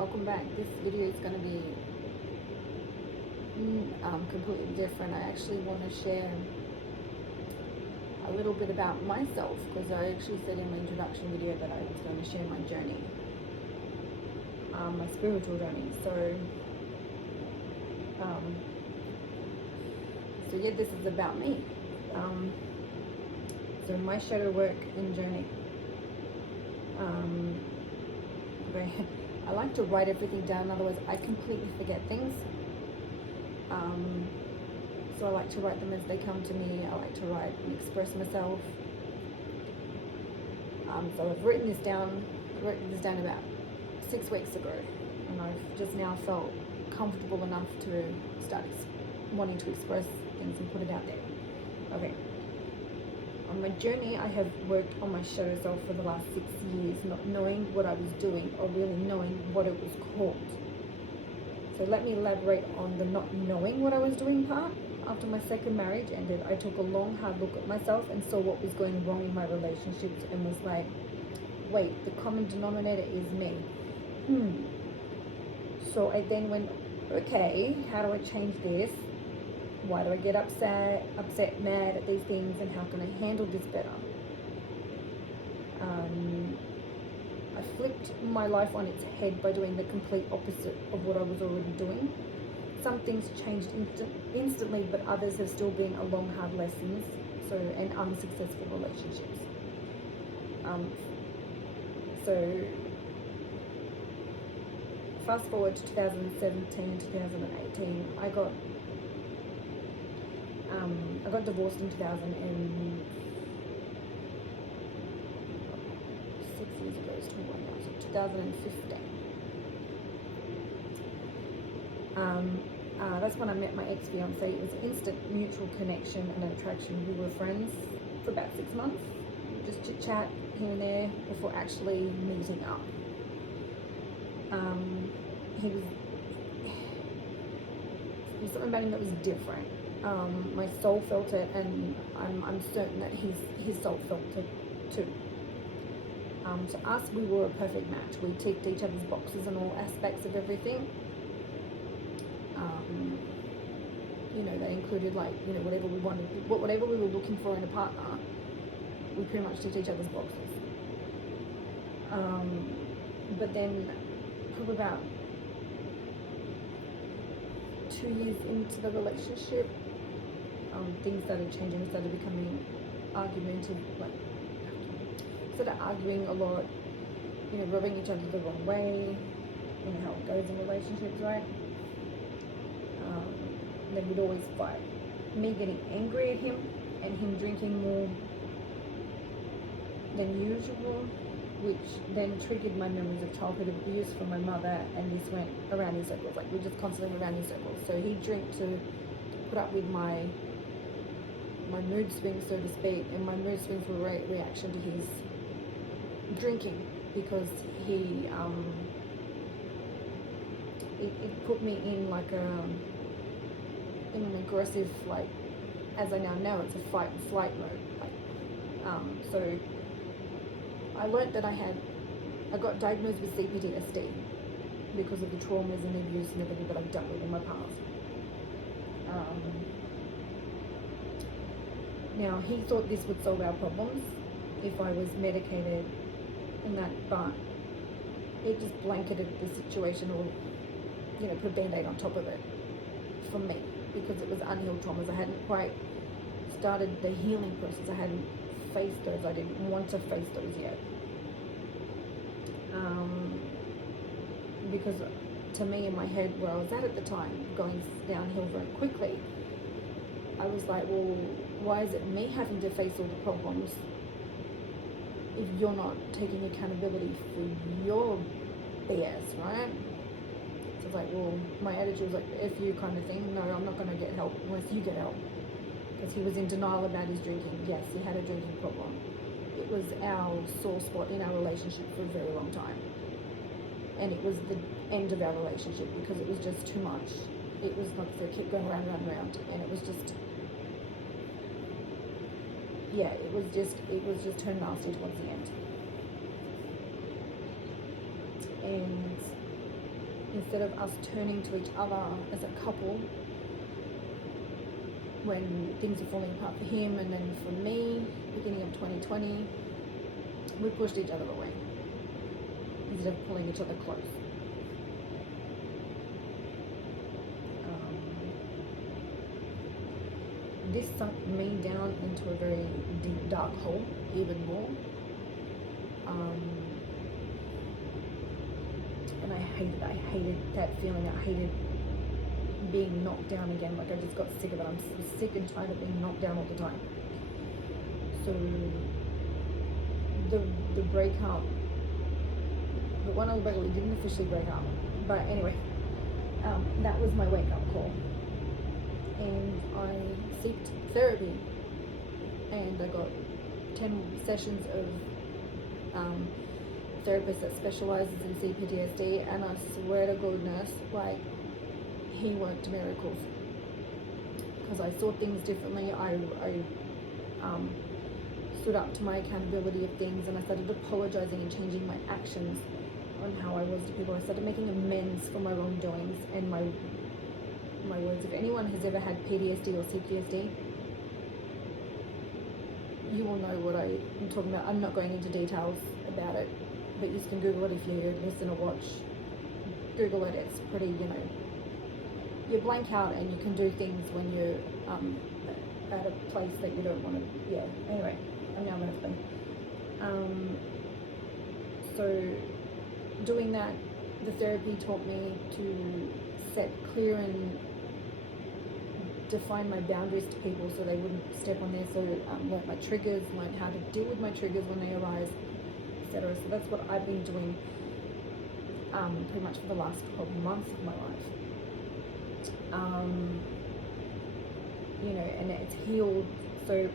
welcome back. This video is going to be completely different. I actually want to share a little bit about myself, because I actually said in my introduction video that I was going to share my journey, my spiritual journey. So yeah, this is about me. So my shadow work and journey. I like to write everything down, otherwise I completely forget things. So I like to write them as they come to me. I like to write and express myself. So I've written this down. I wrote this down about 6 weeks ago, and I've just now felt comfortable enough to start wanting to express things and put it out there. Okay. On my journey, I have worked on my shadow self for the last 6 years, not knowing what I was doing or really knowing what it was called. So let me elaborate on the not knowing what I was doing part. After my second marriage ended, I took a long, hard look at myself and saw what was going wrong in my relationships and was like, wait, the common denominator is me. So I then went, okay, how do I change this? Why do I get upset, mad at these things, and how can I handle this better? I flipped my life on its head by doing the complete opposite of what I was already doing. Some things changed instantly, but others have still been a long, hard lessons, and unsuccessful relationships. So fast forward to 2017, 2018, I got divorced in 6 years ago, it's 21 now, so 2015. That's when I met my ex-fiance. It was instant mutual connection and attraction. We were friends for about 6 months, just chit-chat here and there before actually meeting up. He was something about him that was different. My soul felt it, and I'm certain that his soul felt it too. To us, we were a perfect match. We ticked each other's boxes in all aspects of everything. They included, like, whatever we wanted, whatever we were looking for in a partner, we pretty much ticked each other's boxes. But then, probably about 2 years into the relationship, things started changing. We started becoming argumentative, started arguing a lot, rubbing each other the wrong way, how it goes in relationships, right? Then we'd always fight. Me getting angry at him and him drinking more than usual, which then triggered my memories of childhood abuse from my mother, and this went around in circles. Like, we just constantly around in circles. So he'd drink to put up with my mood swings, so to speak, and my mood swings were a reaction to his drinking, because he it put me in in an aggressive, as I now know, it's a fight and flight mode. So I learnt that I got diagnosed with CPTSD because of the traumas and the abuse and everything that I've dealt with in my past. Now, he thought this would solve our problems if I was medicated and that, but it just blanketed the situation, or, put a band-aid on top of it for me, because it was unhealed traumas. I hadn't quite started the healing process. I hadn't faced those. I didn't want to face those yet. Because to me, in my head, where I was at the time, going downhill very quickly, I was like, well, why is it me having to face all the problems if you're not taking accountability for your BS, right? So it's like, well, my attitude was like, F you kind of thing. No, I'm not going to get help unless you get help. Because he was in denial about his drinking. Yes, he had a drinking problem. It was our sore spot in our relationship for a very long time. And it was the end of our relationship because it was just too much. It was like, so it kept going round, and it was just, it was just turned nasty towards the end. And instead of us turning to each other as a couple when things are falling apart for him and then for me, beginning of 2020, we pushed each other away instead of pulling each other close. This sunk me down into a very deep, dark hole, even more. And I hated that feeling. I hated being knocked down again. Like, I just got sick of it. I'm so sick and tired of being knocked down all the time. So the breakup, the one on Beverly didn't officially break up, but anyway, that was my wake up call, and I sought therapy, and I got 10 sessions of therapist that specializes in CPTSD, and I swear to goodness, like, he worked miracles, because I saw things differently. I stood up to my accountability of things, and I started apologizing and changing my actions on how I was to people. I started making amends for my wrongdoings and my words. If anyone has ever had PTSD or CPTSD, you will know what I'm talking about. I'm not going into details about it, but you can Google it if you listen or watch. Google it. It's pretty, you blank out and you can do things when you're at a place that you don't want to. Yeah. Anyway, I'm now going to explain. So doing that, the therapy taught me to set clear and define my boundaries to people so they wouldn't step on there. So learn my triggers, learn how to deal with my triggers when they arise, etc. So that's what I've been doing pretty much for the last 12 months of my life. And it's healed. So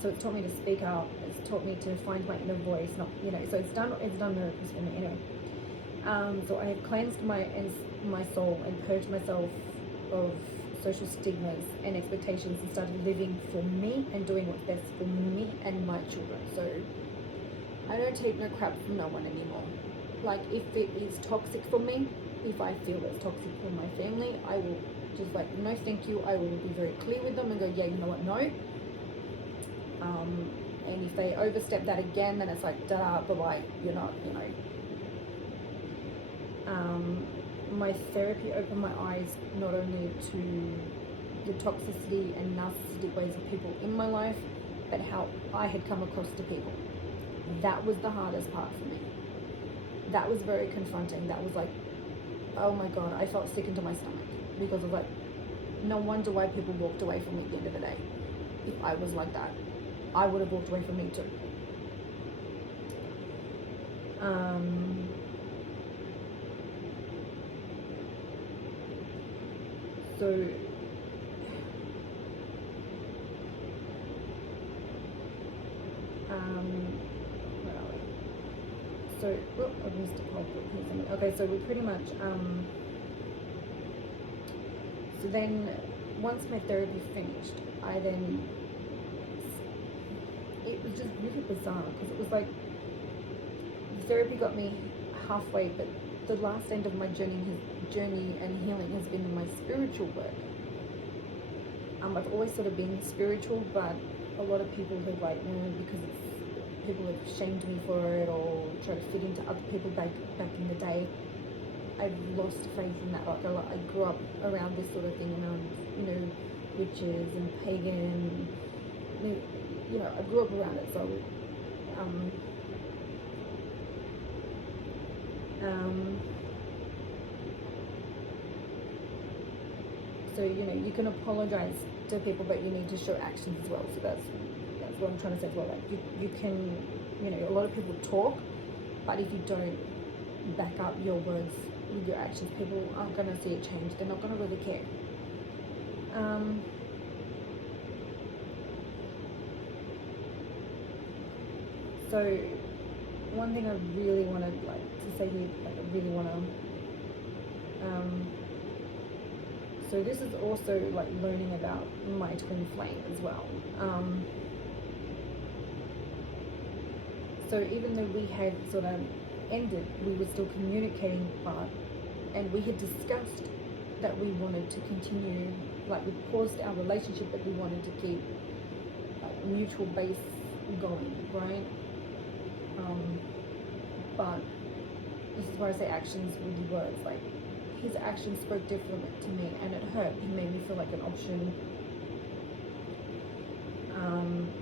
so it's taught me to speak up. It's taught me to find my inner voice. So it's done miracles for me anyway. So I have cleansed my soul and purged myself of social stigmas and expectations, and started living for me and doing what's best for me and my children. So I don't take no crap from no one anymore. Like, if it is toxic for me, if I feel it's toxic for my family, I will just like, no thank you. I will be very clear with them and go, yeah, you know what, no. And if they overstep that again, then it's like, bye-bye, you're not, my therapy opened my eyes not only to the toxicity and narcissistic ways of people in my life, but how I had come across to people. That was the hardest part for me. That was very confronting. That was like, oh my God, I felt sick into my stomach, because of like, no wonder why people walked away from me at the end of the day. If I was like that, I would have walked away from me too. I missed a pop. Okay, so we pretty much, so then once my therapy finished, it was just really bizarre, because it was like, the therapy got me halfway, but the last end of my journey and healing has been in my spiritual work. I've always sort of been spiritual, but a lot of people have like, because people have shamed me for it or tried to fit into other people back in the day. I've lost faith in that. Like, I grew up around this sort of thing, around, witches and pagan, I grew up around it, so so you can apologize to people, but you need to show actions as well. So that's what I'm trying to say as well. Like, you can, a lot of people talk, but if you don't back up your words with your actions, people aren't going to see it change. They're not going to really care. So one thing I really wanted to say here, I really want to, so this is also like learning about my twin flame as well. So even though we had sort of ended, we were still communicating, and we had discussed that we wanted to continue, like we paused our relationship, but we wanted to keep like mutual base going, right? But this is why I say actions with words. Like his actions spoke differently to me, and it hurt. He made me feel like an option,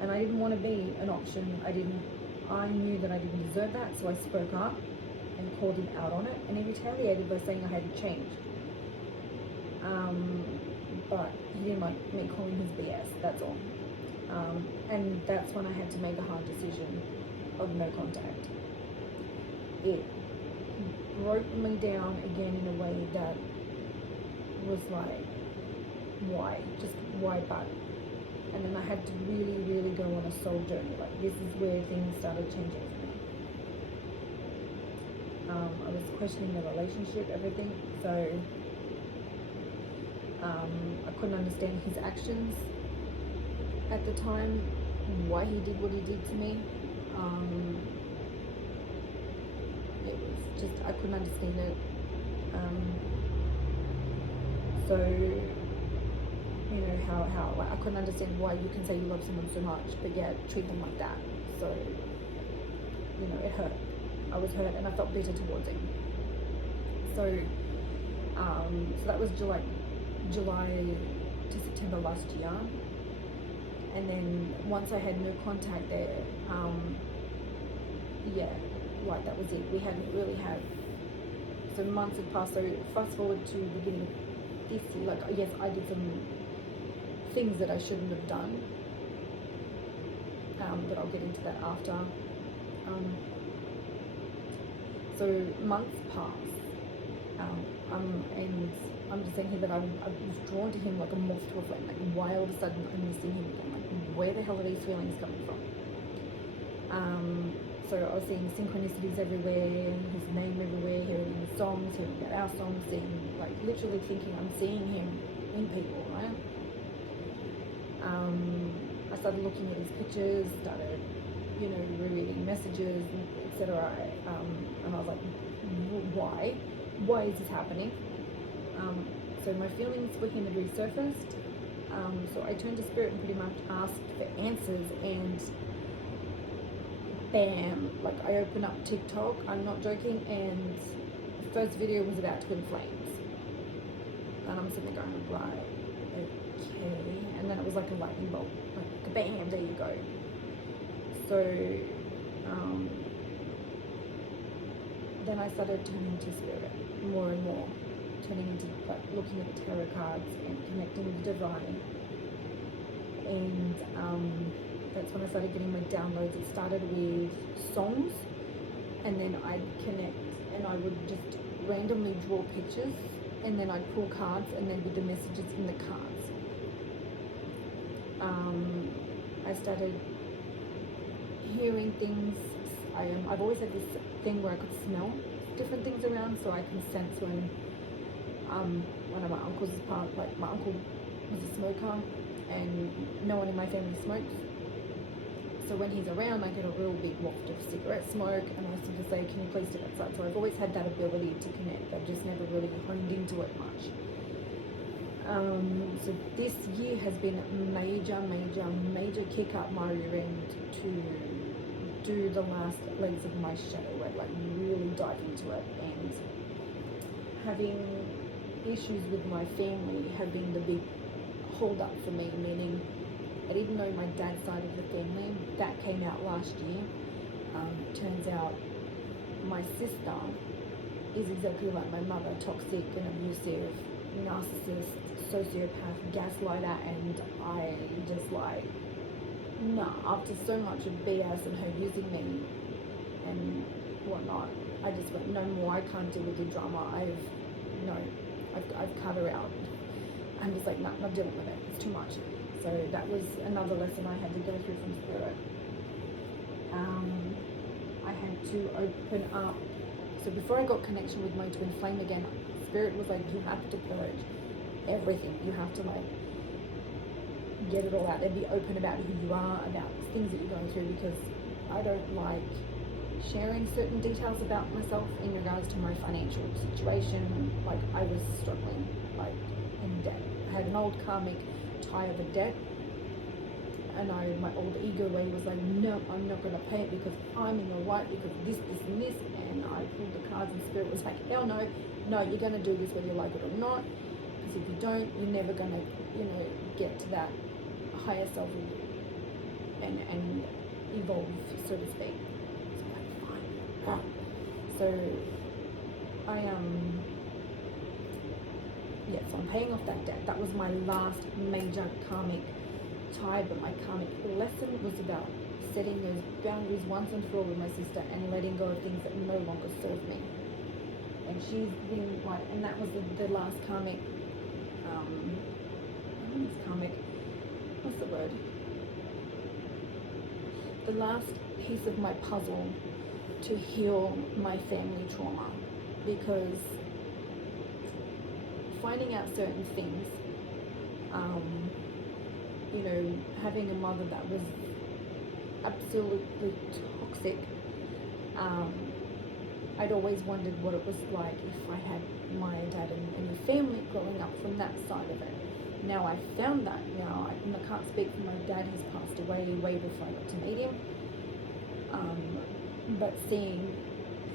and I didn't want to be an option. I knew that I didn't deserve that, so I spoke up and called him out on it, and he retaliated by saying I hadn't changed. But he didn't like me calling his BS, that's all. And that's when I had to make a hard decision of no contact. It broke me down again in a way that was like, why? Just why but? And then I had to really, really go on a soul journey. Like this is where things started changing for me. I was questioning the relationship, everything. So I couldn't understand his actions at the time, why he did what he did to me. It was just, I couldn't understand it. So, you know, how like, I couldn't understand why you can say you love someone so much, but yeah, treat them like that. So, you know, it hurt. I was hurt and I felt bitter towards him. So, so that was July to September last year. And then once I had no contact there, yeah, like that was it. We hadn't really had, so months had passed. So fast forward to the beginning of this year, like yes, I did some things that I shouldn't have done, but I'll get into that after. So months passed, and I'm just saying here that I was drawn to him like a moth to a flame. Like why all of a sudden I'm missing him again? Like where the hell are these feelings coming from? So I was seeing synchronicities everywhere, his name everywhere, hearing his songs, hearing about our songs, seeing, like literally thinking I'm seeing him in people, right? I started looking at his pictures, started, you know, rereading messages, etc. And I was like, why? Why is this happening? So my feelings for him had resurfaced. So I turned to spirit and pretty much asked for answers, and bam, like I opened up TikTok, I'm not joking, and the first video was about twin flames. And I'm sitting there going, right, okay. And then it was like a lightning bolt, like bam, there you go. So then I started turning to spirit more and more, turning into like looking at the tarot cards and connecting with the divine. And that's when I started getting my downloads. It started with songs, and then I'd connect and I would just randomly draw pictures, and then I'd pull cards, and then with the messages in the cards. I started hearing things. I've always had this thing where I could smell different things around, so I can sense when one of my uncles is like my uncle was a smoker, and no one in my family smokes. So when he's around, I get a real big waft of cigarette smoke, and I sort of say, can you please step outside? So I've always had that ability to connect. I've just never really honed into it much. So this year has been major kick up my rear end to do the last legs of my shadow work, like really dive into it. And having issues with my family have been the big hold up for me, meaning I didn't know my dad's side of the family. That came out last year. Turns out my sister is exactly like my mother, toxic and abusive, narcissist, sociopath, gaslighter, and I just like, nah, after so much of BS and her using me and whatnot, I just went, no more, I can't deal with the drama. I've cut her out. I'm just like, nah, not dealing with it, it's too much. So that was another lesson I had to go through from spirit. I had to open up. So before I got connection with my twin flame again, spirit was like, you have to purge everything. You have to like get it all out and be open about who you are, about things that you're going through, because I don't like sharing certain details about myself in regards to my financial situation. Like, I was struggling, like, in debt. I had an old karmic tie of a debt, and my old ego way was like, no, I'm not going to pay it because I'm in the right, because this, and this. And I pulled the cards, and Spirit was like, hell no, you're going to do this whether you like it or not, because if you don't, you're never going to, get to that higher self and evolve, so to speak. So I'm like, fine. So I so I'm paying off that debt. That was my last major karmic tie, but my karmic lesson was about setting those boundaries once and for all with my sister and letting go of things that no longer serve me. And she's been like, and that was the last karmic, what's the word? The last piece of my puzzle to heal my family trauma, because finding out certain things, having a mother that was absolutely toxic, I'd always wondered what it was like if I had my dad and the family growing up from that side of it. Now I found that. Now I can't speak for my dad, he's passed away way before I got to meet him. But seeing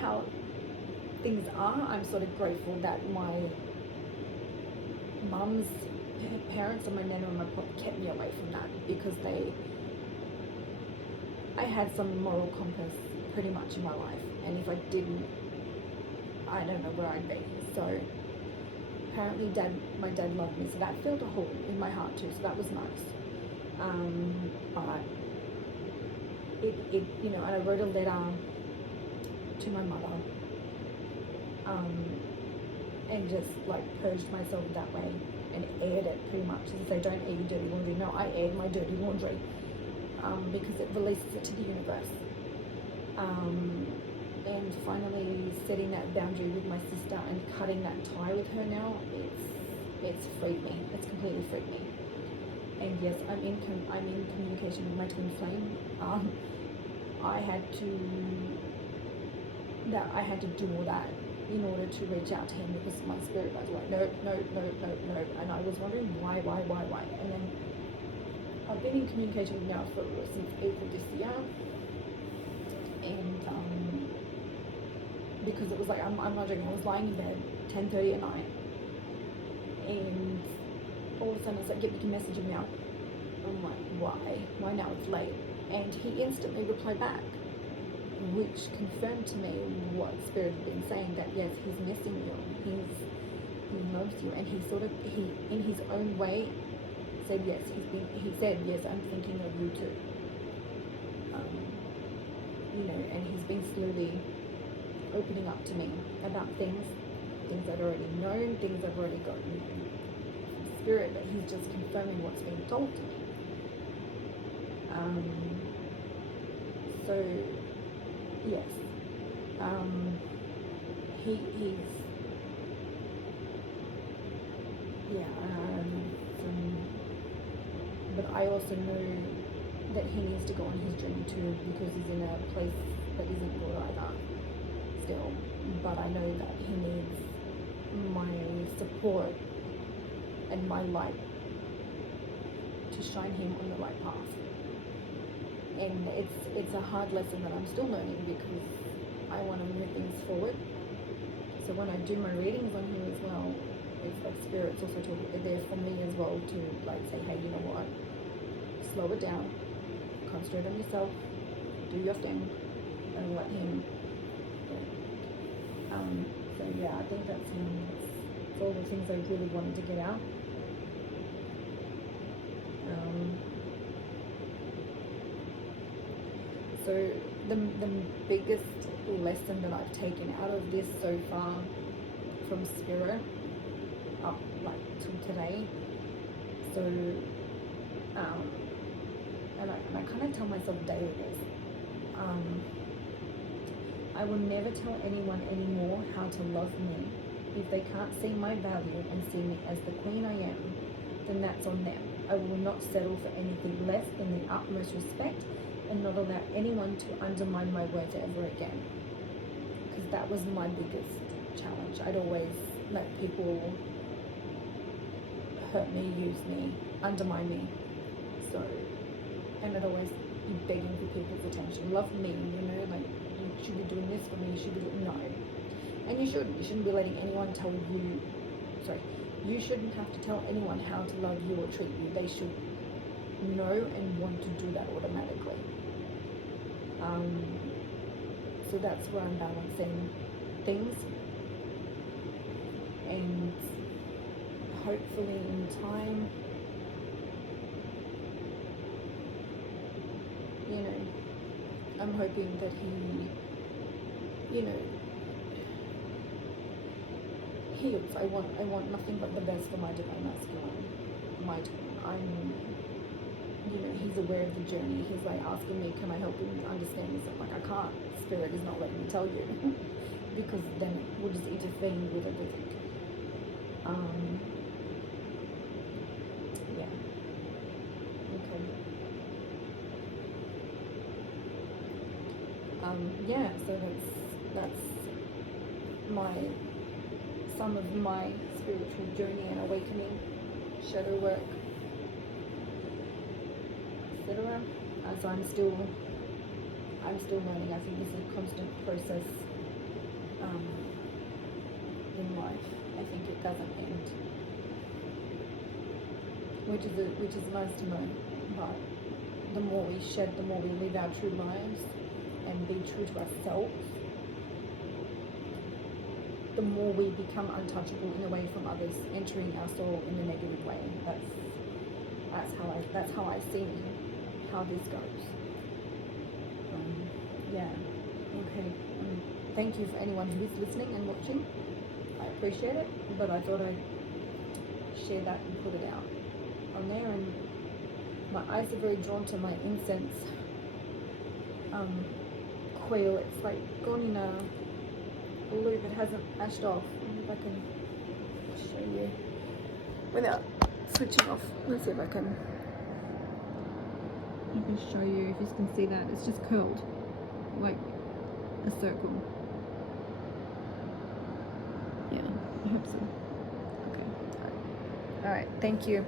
how things are, I'm sort of grateful that my mum's parents and my nana and my pop kept me away from that, because I had some moral compass pretty much in my life, and if I didn't, I don't know where I'd be. So apparently my dad loved me, so that filled a hole in my heart too, so that was nice. But and I wrote a letter to my mother, and just like purged myself that way and aired it pretty much. As I say, don't air your dirty laundry. No, I aired my dirty laundry, because it releases it to the universe. And finally setting that boundary with my sister and cutting that tie with her now, it's freed me. It's completely freed me. And yes, I'm in communication with my twin flame. I had to do all that in order to reach out to him, because my spirit was like, no, and I was wondering why, and then I've been in communication with him now since April this year, and because it was like, I'm not joking, I was lying in bed 10:30 at night, and all of a sudden it's like, yep, you can message him now. I'm like, why now, it's late? And he instantly replied back, which confirmed to me what Spirit had been saying, that yes, he's missing you, he loves you, and he in his own way said yes, he said yes, I'm thinking of you too. And he's been slowly opening up to me about things I'd already known, things I've already gotten from Spirit, but he's just confirming what's been told to me. So yes, but I also know that he needs to go on his journey too, because he's in a place that isn't good either still, but I know that he needs my support and my light to shine him on the right path. And it's a hard lesson that I'm still learning, because I want to move things forward. So when I do my readings on him as well, it's like Spirit's also there for me as well to like say, hey, you know what, slow it down, concentrate on yourself, do your thing, and let him. So yeah, I think that's all the things I really wanted to get out. So the biggest lesson that I've taken out of this so far from Spirit up like till today, so and I kind of tell myself daily this, I will never tell anyone anymore how to love me. If they can't see my value and see me as the queen I am, then that's on them. I will not settle for anything less than the utmost respect and not allow anyone to undermine my worth ever again. Because that was my biggest challenge. I'd always let people hurt me, use me, undermine me. So, and I'd always be begging for people's attention. Love me, you know, like, you should be doing this for me, you should be doing, no. And you shouldn't. You shouldn't be letting anyone tell you, you shouldn't have to tell anyone how to love you or treat you. They should know and want to do that automatically. So that's where I'm balancing things. And hopefully in time, you know, I'm hoping that he, you know, heals. I want nothing but the best for my divine masculine. You know, he's aware of the journey. He's like asking me, can I help him understand this? I'm like, I can't. Spirit is not letting me tell you because then it will just intervene with everything. Yeah. Okay. Yeah. So that's some of my spiritual journey and awakening, shadow work, etc. So I'm still learning. I think this is a constant process in life. I think it doesn't end, which is nice to know. But the more we shed, the more we live our true lives and be true to ourselves, the more we become untouchable in a way from others entering our soul in a negative way. That's how I see how this goes. Yeah. Okay. Thank you for anyone who is listening and watching. I appreciate it, but I thought I'd share that and put it out on there. And my eyes are very drawn to my incense coil. It's like gone in a loop. It hasn't ashed off. If I can show you without switching off. Let's see if I can show you. If you can see that, it's just curled like a circle. Yeah, I hope so. Okay. All right. Thank you.